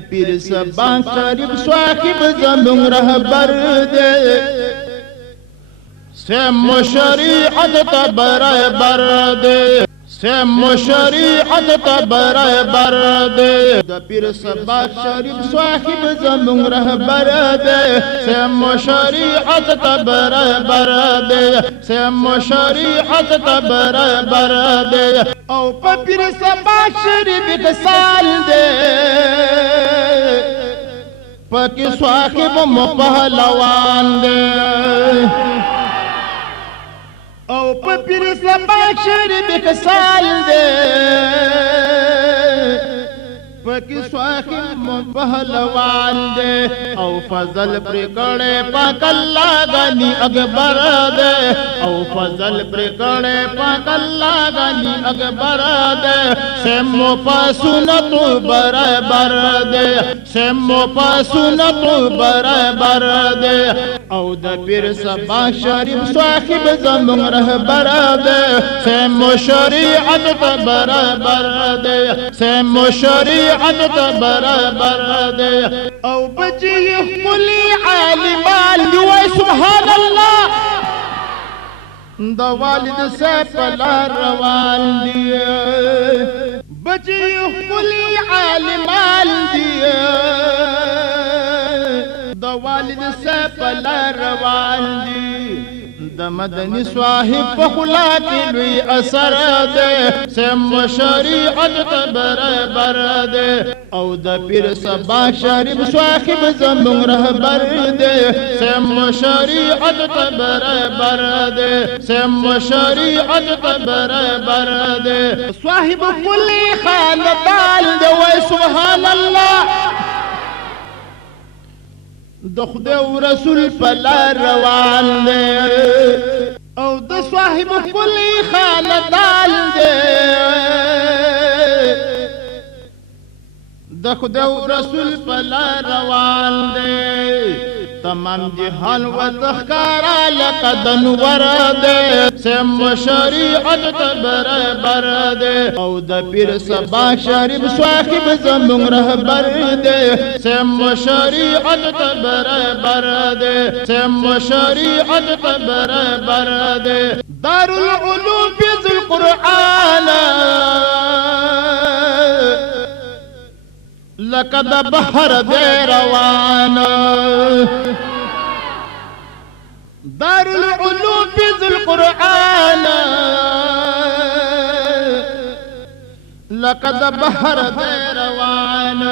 پیر سبا شریف صاحب زمون رهبر دے سم شریعت برابر دے سم شریعت برابر دے پیر سبا شریف صاحب زمون رهبر دے سم شریعت برابر دے سم شریعت برابر دے او پیر سبا شریف کسال دے پاکی صاحب مپہلوان دے او پیر سبا شریف کسال دے پاکی صاحب مپہلوان دے او فضل پرکڑے پاک اللہ غنی اکبر دے او فضل پرکڑے پاک اللہ غنی اکبر دے سمو پاسونت برابر دے سمو پاسونت برابر دے او دا پیر سبا شریف صاحب زمون رهبر دے سمو شریعت برابر دے سمو شریعت برابر دے او بچی کلی عالمان جوائے سبحان اللہ دا والد سے پلا روان دیے بچی کلی عالمان دیے دا والد سے پلا روان دیے دا مدنی صاحب پخلا کی لوی اثر دے سم شریعت برابر دے او دا پیر سبا شریف صاحب زمون رهبر دے سم شریعت برابر دے سم شریعت برابر دے صاحب کلی خاندان دے وے سبحان اللہ د خدای او رسول پلا روان دے او د صاحب کلی خاندان دے د خدای او رسول پلا روان دے تمام جہان و تخکارا لقدن ورد سم شریعت برابر دے او دا پیر سبا شریف صاحب زمون رهبر دے سم شریعت برابر دے سم شریعت برابر دے دار العلوم فی القرآن لقد بحر دے روان دار العلوم فی القرآن لقد بحر دے روان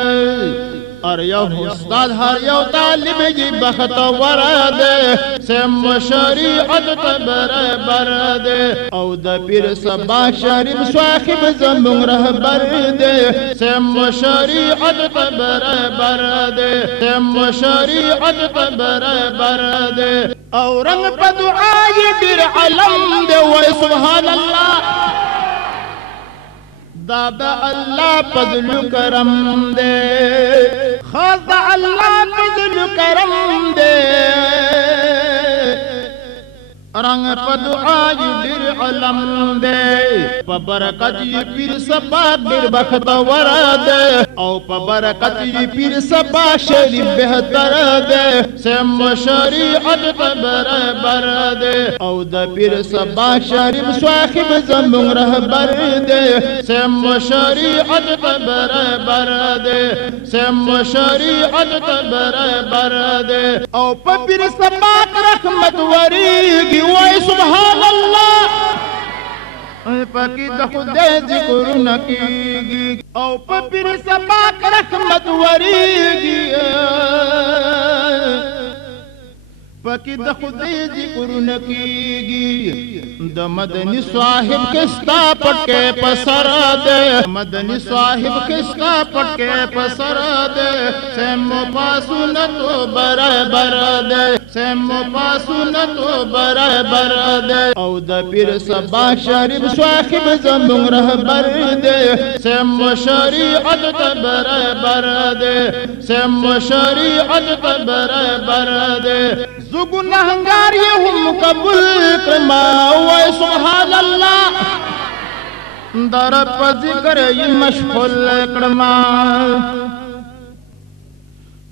اور یو استاد ہر یو طالب جی بختور دے سم شریعت برابر دے او دا پیر سبا شریف صاحب زمون رهبر دے سم شریعت برابر دے سم شریعت برابر دے او رنگ پا دعائی دیر علم دے و سبحان اللہ دادا اللہ فضل کرم دے خاص دا اللہ فضل کرم دے رنگ پا دعائی دیر علم دے پا برکت یہ پیر سبا بیر بختور دے او پا برکت یہ پیر سبا شریف بہتر دے سم شریعت برابر دے او دا پیر سبا شریف صاحب زمون رهبر دے سم شریعت برابر دے سم شریعت برابر دے او پا پیر سبا رحمت وریگی وای سبحان اللہ پاکی دا خدای ذکر نکیگی او پا پیر سبا رحمت وریگی پاکی دا خدای ذکر نکیگی دا مدنی صاحب کستا پٹکے پسر دے مدنی صاحب کستا پٹکے پسر دے سم پاسونتو برابر دے سم پاسونتو برابر دے او دا پیر سبا شریف صاحب زمون رهبر دے سم شریعت برابر دے سم شریعت برابر دے زگنہگار یہ ہم قبول کرما وے سبحان اللہ در پا ذکر یہ مشغول کرما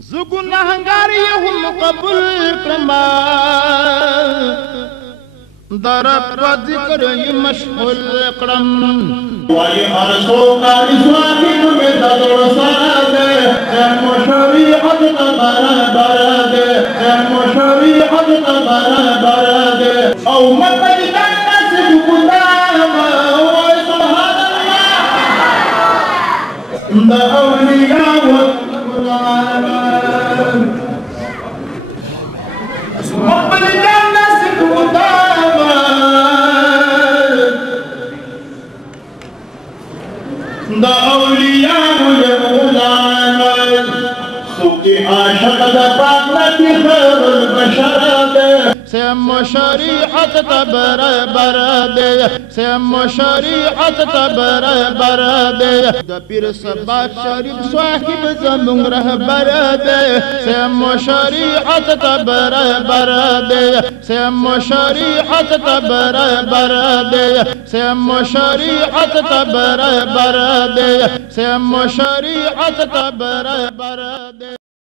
زگنہگار ہم قبول کرما درب ذکر مشغول کرم ولی ارسو کا اسواہی میں دور سارے شریعت برابر دے شریعت برابر دے او مقصد نصب قدام و سبحان اللہ دا اولیاء والقرآن مقصد نصب قدام دا اولیاء والقرآن سوکی عاشق دا پاک نبی خیر البشر دے سیم شریعت برابر دے سیم شریعت برابر دے دا پیر سبات شریف صاحب زمون رہبر دے سیم شریعت برابر دے سیم شریعت برابر دے سیم شریعت برابر دے سیم شریعت برابر دے